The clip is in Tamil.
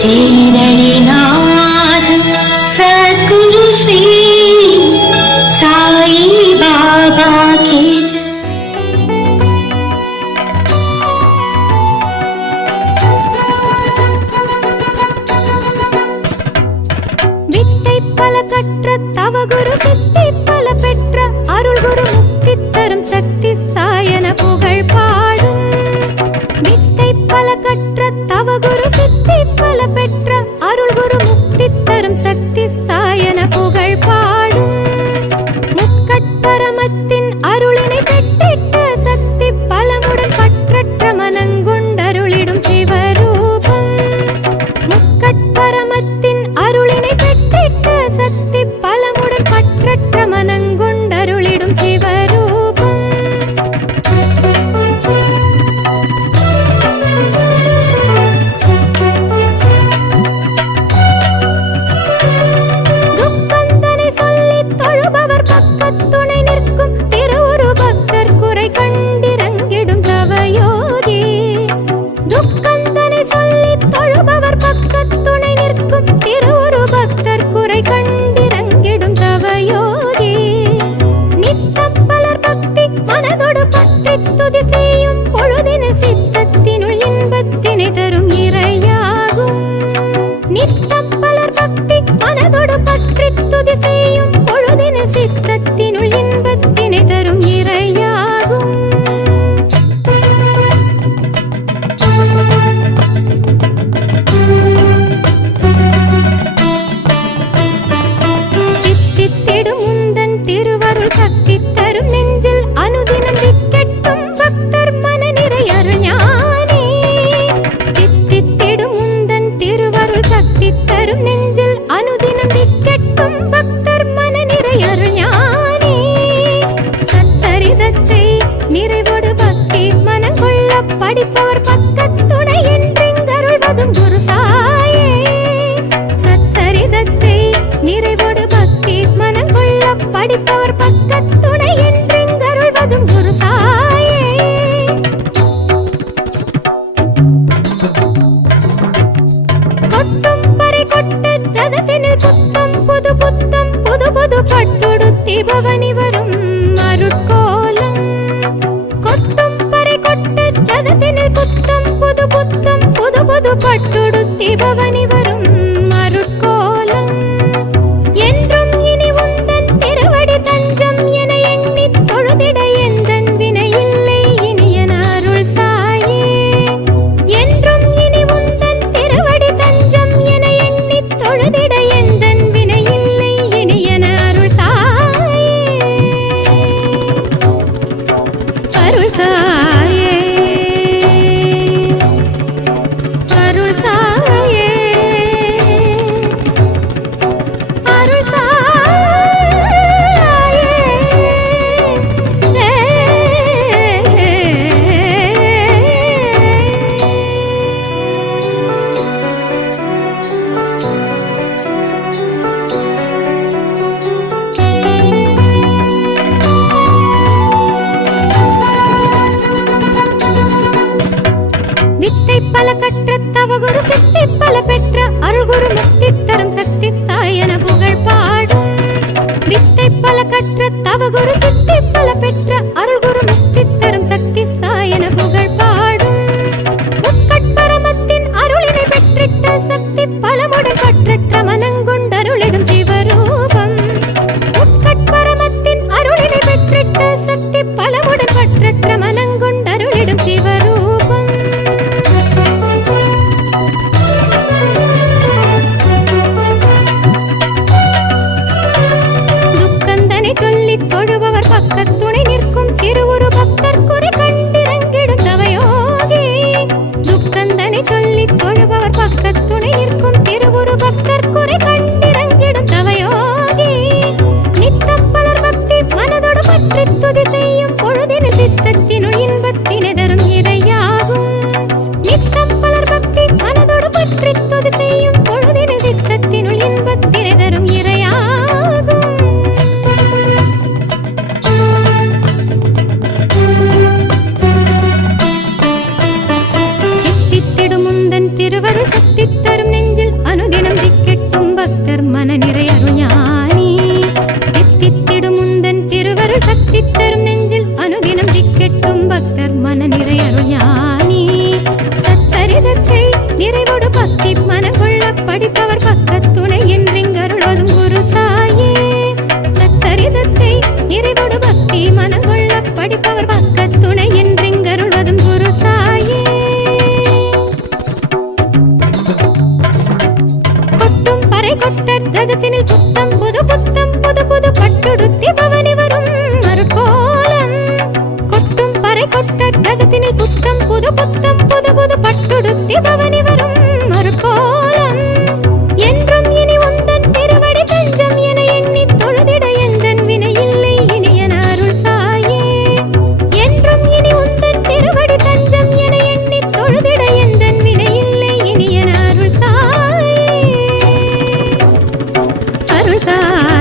ஷீரடிநாத சத்குரு ஸ்ரீ சாயி பாபா கே வித்தை பல கற்ற தவகுரு சித்தை படிப்பவர் பக்கத்துணை என்றெங்கருள்வதும் குருசாயே சச்சரிதத்தை நிறைவோடு பக்தி மனங்கொள்ள படிப்பவர் பக்கத்துணை என்றெங்கருள்வதும் குருசாயே கொட்டும் பறை கொட்டதனில் புத்தம் புது புத்தம் புது புது பட்டுடுத்தி பவனிவர் பல பக்தி மனக்குள்ள படிப்பவர் பக்கத்துணை என்றெங்கருளோதும் குரு சாயே. சத்தரிதத்தை நிறைவோடு பக்தி மனங்குள்ள 사랑